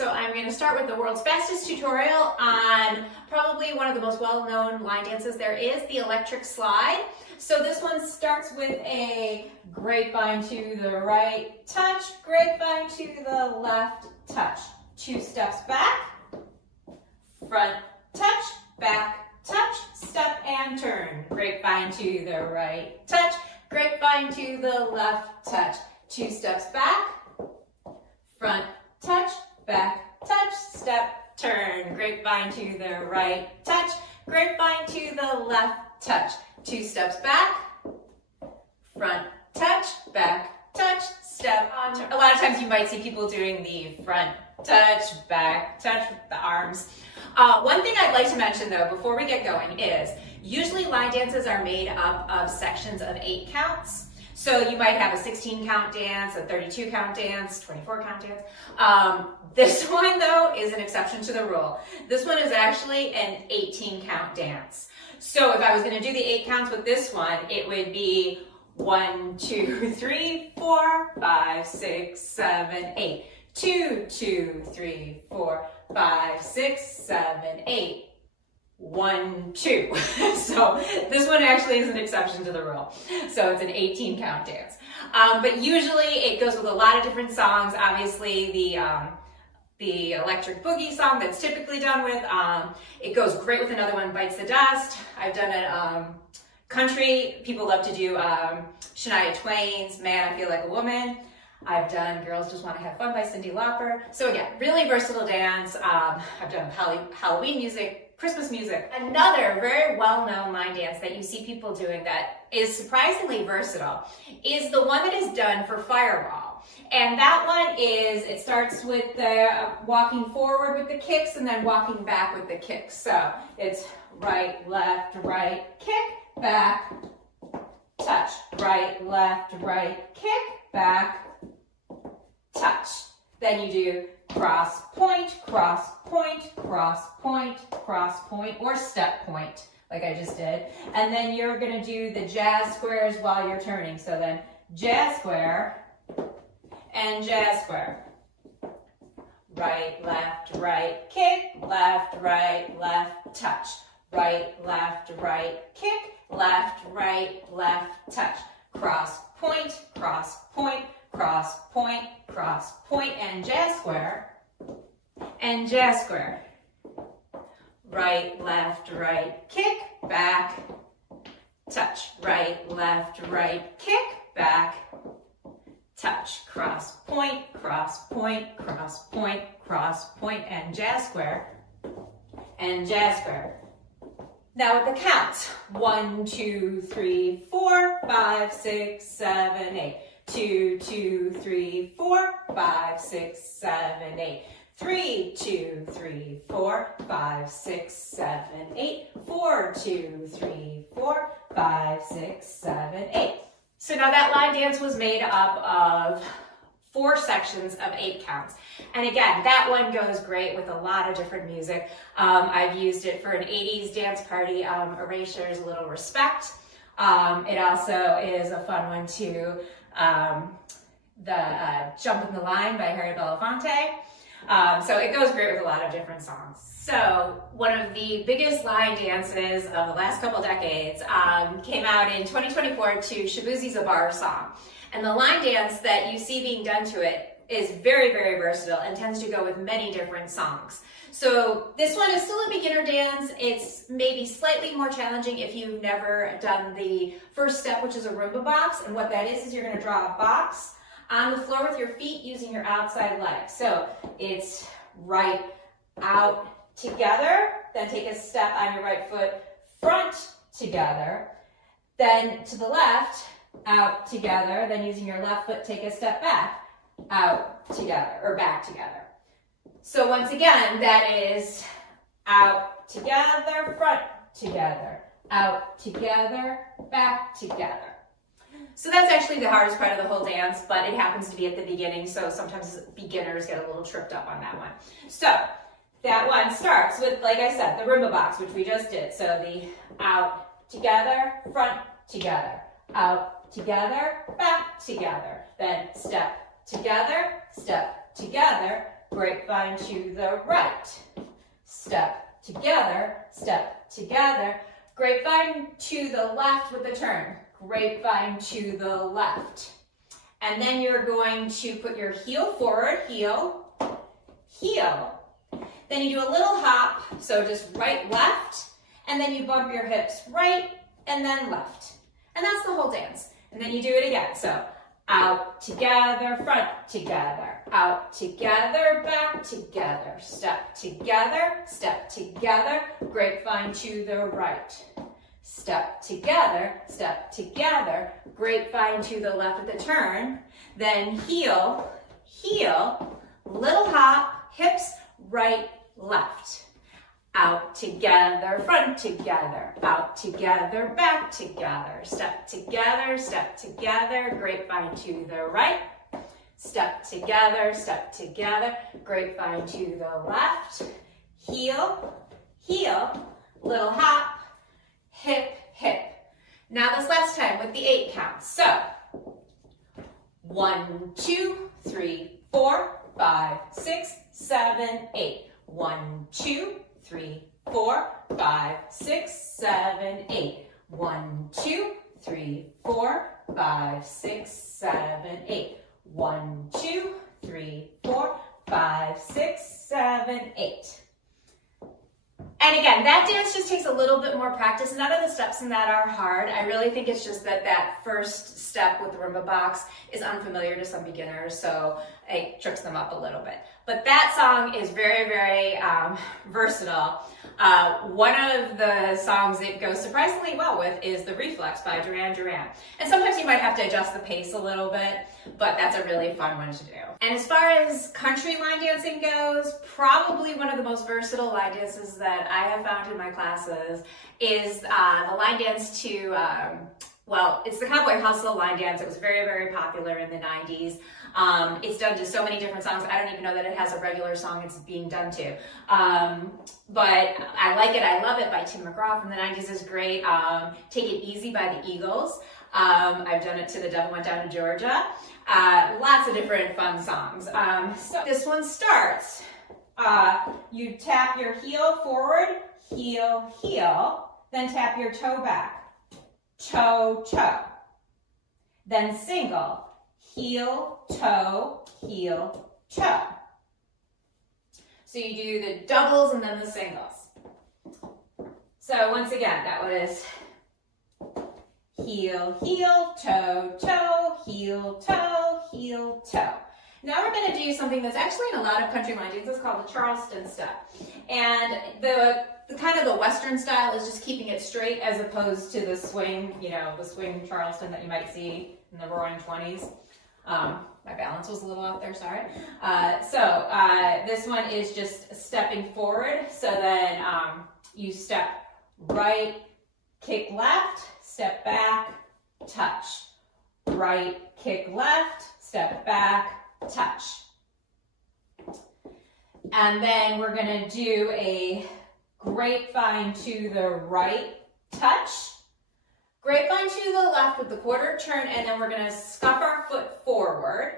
So I'm going to start with the world's fastest tutorial on probably one of the most well-known line dances there is, the electric slide. So this one starts with a grapevine to the right, touch, grapevine to the left, touch. 2 steps back, front, touch, back, touch, step and turn. Grapevine to the right, touch, grapevine to the left, touch. 2 steps back, front, touch, back, touch, step, turn. Grapevine to the right, touch, grapevine to the left, touch. 2 steps back, front, touch, back, touch, step, on turn. A lot of times you might see people doing the front, touch, back, touch with the arms. One thing I'd like to mention though, before we get going is, usually line dances are made up of sections of 8 counts. So you might have a 16 count dance, a 32 count dance, 24 count dance. This one though is an exception to the rule. This one is actually an 18 count dance. So if I was gonna do the 8 counts with this one, it would be 1, 2, 3, 4, 5, 6, 7, 8. 2, 2, 3, 4, 5, 6, 7, 8. 1, 2. So this one actually is an exception to the rule. So it's an 18 count dance. But usually it goes with a lot of different songs. Obviously the electric boogie song that's typically done with. It goes great with another one, Bites the Dust. I've done it country. People love to do Shania Twain's Man, I Feel Like a Woman. I've done Girls Just Want to Have Fun by Cyndi Lauper. So again, really versatile dance. I've done Halloween music, Christmas music. Another very well-known line dance that you see people doing that is surprisingly versatile is the one that is done for Fireball. And that one is, it starts with the walking forward with the kicks and then walking back with the kicks. So it's right, left, kick, back, touch. Right, left, kick, back, touch. Then you do cross point, cross point, cross point, cross point, or step point, like I just did. And then you're gonna do the jazz squares while you're turning. So then jazz square and jazz square. Right, kick, left, touch. Right, kick, left, touch. Cross point, cross point, cross point, cross point, and jazz square, and jazz square. Right, kick, back, touch. Right, kick, back, touch. Cross point, cross point, cross point, cross point, and jazz square, and jazz square. Now with the counts, 1, 2, 3, 4, 5, 6, 7, 8. 2, 2, 3, 4, 5, 6, 7, 8. 3, 2, 3, 4, 5, 6, 7, 8. 4, 2, 3, 4, 5, 6, 7, 8. So now that line dance was made up of 4 sections of 8 counts. And again, that one goes great with a lot of different music. I've used it for an 80s dance party, Erasure's A Little Respect. It also is a fun one too. Jump in the Line by Harry Belafonte. So it goes great with a lot of different songs. So one of the biggest line dances of the last couple decades came out in 2024 to Shaboozey's A Bar Song. And the line dance that you see being done to it is very, very versatile and tends to go with many different songs. So this one is still a beginner dance. It's maybe slightly more challenging if you've never done the first step, which is a Roomba box. And what that is you're gonna draw a box on the floor with your feet using your outside leg. So it's right, out, together, then take a step on your right foot, front, together, then to the left, out, together, then using your left foot, take a step back, out, together, or back together. So once again, that is out, together, front, together, out, together, back, together. So that's actually the hardest part of the whole dance, but it happens to be at the beginning, so sometimes beginners get a little tripped up on that one. So that one starts with, like I said, the Roomba box, which we just did. So the out, together, front, together, out, together, back, together. Then step, together, grapevine to the right. Step together, grapevine to the left with the turn, grapevine to the left. And then you're going to put your heel forward, heel, heel. Then you do a little hop, so just right, left, and then you bump your hips right and then left. And that's the whole dance. And then you do it again. So out, together, front, together, out, together, back, together, step together, grapevine to the right. Step together, grapevine to the left with the turn, then heel, heel, little hop, hips, right, left. Out together, front together, out together, back together, step together, grapevine to the right. Step together, grapevine to the left. Heel, heel, little hop, hip, hip. Now this last time with the 8 counts. So 1, 2, 3, 4, 5, 6, 7, 8. 1, 2, 3, 4, 5, 6, 7, 8. 1, 2, 3, 4, 5, 6, 7, 8. 1, 2, 3, 4, 5, 6, 7, 8. And again, that dance just takes a little bit more practice. None of the steps in that are hard. I really think it's just that first step with the Roomba box is unfamiliar to some beginners, so it trips them up a little bit. But that song is very, very versatile. One of the songs it goes surprisingly well with is The Reflex by Duran Duran. And sometimes you might have to adjust the pace a little bit, but that's a really fun one to do. And as far as country line dancing goes, probably one of the most versatile line dances that I have found in my classes is the line dance to, well, it's the Cowboy Hustle line dance. It was very, very popular in the 90s. It's done to so many different songs. I don't even know that it has a regular song it's being done to. But I like it. I love it by Tim McGraw from the 90s is great. Take It Easy by the Eagles. I've done it to The Devil Went Down to Georgia. Lots of different fun songs. So this one starts. You tap your heel forward, heel, heel, then tap your toe back, toe, toe. Then single, heel, toe, toe. So you do the doubles and then the singles. So once again, that was heel, heel, toe, toe, heel, toe, heel, toe. Now we're going to do something that's actually in a lot of country line dances called the Charleston step. And the kind of the Western style is just keeping it straight as opposed to the swing, the swing Charleston that you might see in the Roaring 20s. My balance was a little off there, sorry. So this one is just stepping forward. So then you step right, kick left, step back, touch. Right, kick left, step back, touch. And then we're going to do a grapevine to the right, touch. Grapevine to the left with the quarter turn, and then we're going to scuff our foot forward.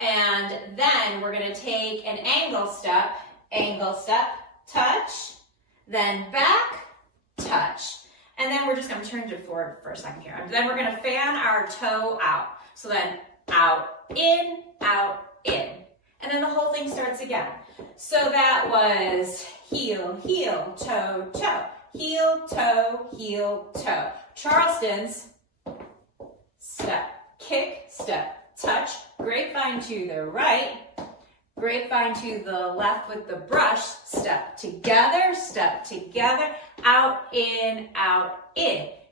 And then we're going to take an angle step, touch, then back, touch. And then we're just going to turn it forward for a second here. And then we're going to fan our toe out. So then out, in, and then the whole thing starts again. So that was heel, heel, toe, toe, heel, toe. Charleston's step, kick, step, touch, grapevine to the right, grapevine to the left with the brush, step together, out, in,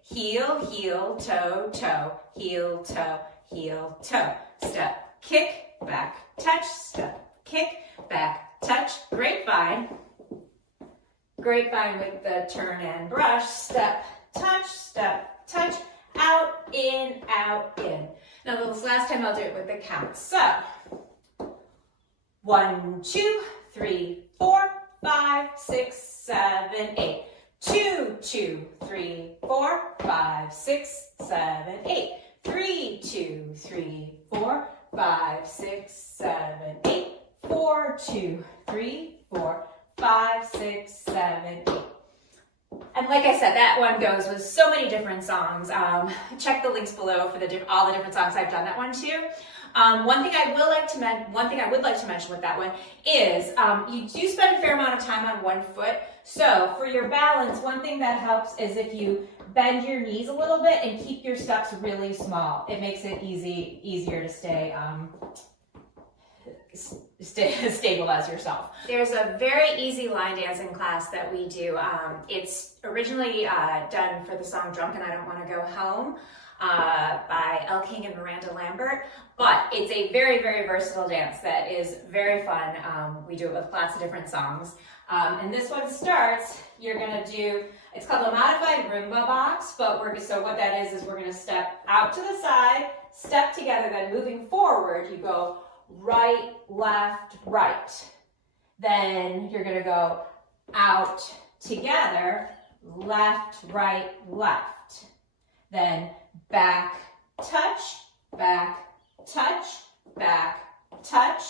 heel, heel, toe, toe, heel, toe, step, kick, back, touch, step, kick, back, touch, grapevine with the turn and brush, step, touch, out, in. Now this last time I'll do it with the count. So 1, 2, 3, 4, 5, 6, 7, 8. 2, 2, 3, 4, 5, 6, 7, 8. 3, 2, 3, 4, 5, 6, 7, 8. 4, 2, 3, 4, 5, 6, 7, 8. And like I said, that one goes with so many different songs. Check the links below for all the different songs I've done that one to. One thing I would like to mention with that one is you do spend a fair amount of time on one foot. So for your balance, one thing that helps is if you bend your knees a little bit and keep your steps really small. It makes it easier to stay stabilize yourself. There's a very easy line dancing class that we do. It's originally done for the song Drunk and I Don't Want to Go Home by Elle King and Miranda Lambert, but it's a very, very versatile dance that is very fun. We do it with lots of different songs. And this one starts, you're gonna do, it's called a modified Roomba box, but so what that is we're gonna step out to the side, step together, then moving forward, you go right, left, right. Then you're gonna go out together, left, right, left. Then back, touch, back, touch, back, touch,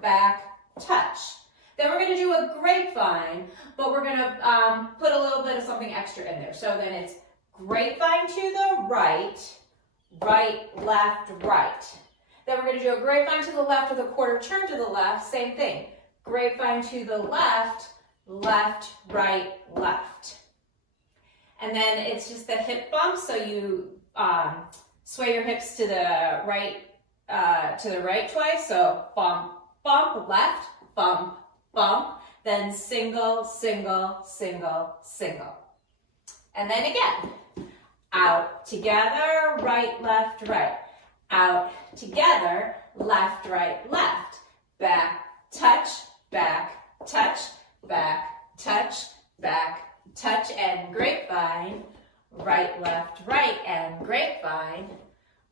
back, touch. Then we're gonna do a grapevine, but we're gonna put a little bit of something extra in there. So then it's grapevine to the right, right, left, right. Then we're going to do a grapevine to the left with a quarter turn to the left, same thing. Grapevine to the left, left, right, left. And then it's just the hip bump, so you sway your hips to the right twice. So bump, bump, left, bump, bump, then single, single, single, single. And then again, out, together, right, left, right. Out, together, left, right, left. Back, touch, back, touch, back, touch, back, touch, and grapevine. Right, left, right, and grapevine.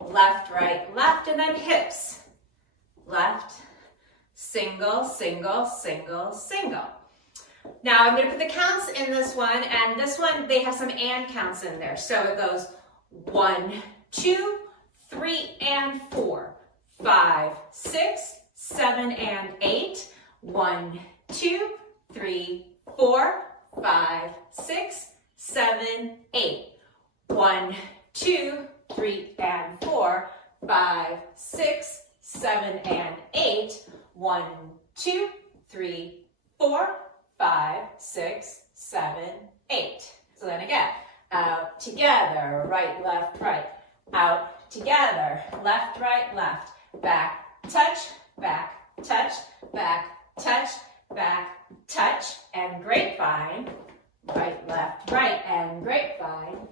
Left, right, left, and then hips. Left, single, single, single, single. Now I'm going to put the counts in this one, and this one, they have some and counts in there. So it goes 1, 2, 3 and 4, 5, 6, 7 and 8, 1, 2, 3, 4, 5, 6, 7, 8, 1, 2, 3 and 4, 5, 6, 7 and 8, 1, 2, 3, 4, 5, 6, 7, 8. So then again, out, together, right, left, right, out, together, left, right, left, back, touch, back, touch, back, touch, back, touch, and grapevine, right, left, right, and grapevine,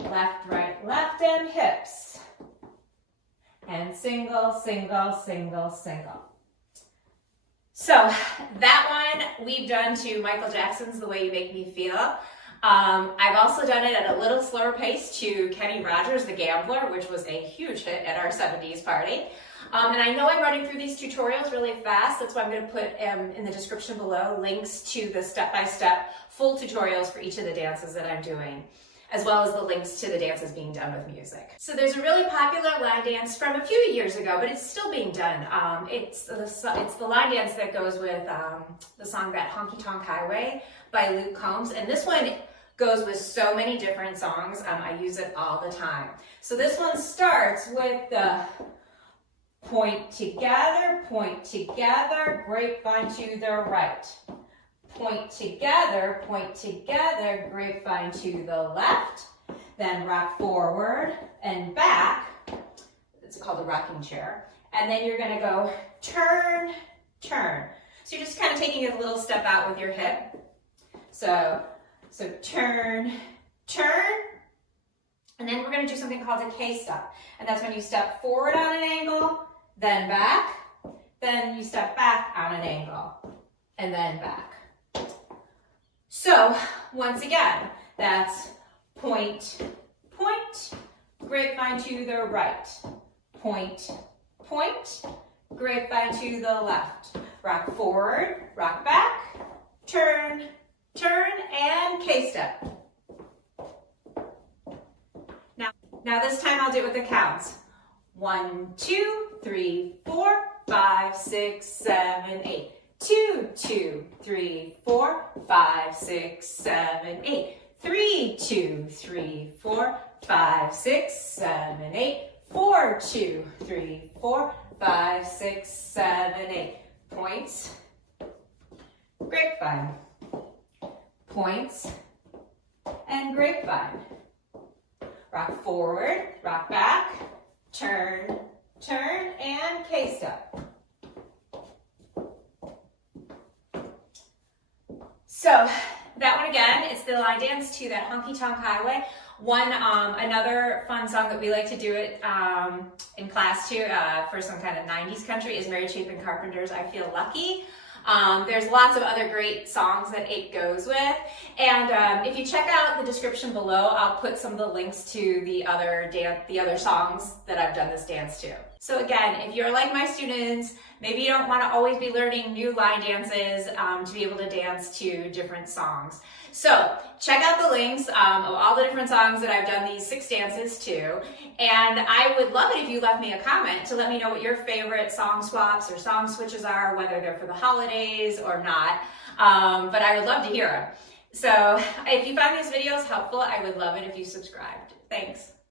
left, right, left, and hips, and single, single, single, single. So that one we've done to Michael Jackson's The Way You Make Me Feel. I've also done it at a little slower pace to Kenny Rogers' The Gambler, which was a huge hit at our 70s party. And I know I'm running through these tutorials really fast. That's why I'm going to put in the description below links to the step-by-step full tutorials for each of the dances that I'm doing, as well as the links to the dances being done with music. So there's a really popular line dance from a few years ago, but it's still being done. It's the line dance that goes with the song That Honky Tonk Highway by Luke Combs. And this one goes with so many different songs. I use it all the time. So this one starts with the point together, grapevine to the right. Point together, grapevine to the left. Then rock forward and back. It's called a rocking chair. And then you're gonna go turn, turn. So you're just kind of taking a little step out with your hip. So turn, turn. And then we're gonna do something called a K-step. And that's when you step forward on an angle, then back, then you step back on an angle, and then back. So once again, that's point, point, grapevine to the right. Point, point, grapevine to the left. Rock forward, rock back, turn, turn, and K-step. Now this time I'll do it with the counts. 1, 2, 3, 4, 5, 6, 7, 8. 2, 2, 3, 4, 5, 6, 7, 8. 3, 2, 3, 4, 5, 6, 7, 8. 4, 2, 3, 4, 5, 6, 7, 8. Points, grapevine. Points, and grapevine. Rock forward, rock back, turn, turn, and K-step. So that one again, it's the line dance to that Honky Tonk Highway. Another fun song that we like to do it in class too for some kind of 90s country is Mary Chapin Carpenter's I Feel Lucky. There's lots of other great songs that it goes with. And if you check out the description below, I'll put some of the links to the other songs that I've done this dance to. So again, if you're like my students, maybe you don't want to always be learning new line dances to be able to dance to different songs. So check out the links of all the different songs that I've done these 6 dances to. And I would love it if you left me a comment to let me know what your favorite song swaps or song switches are, whether they're for the holidays or not. But I would love to hear them. So if you found these videos helpful, I would love it if you subscribed. Thanks.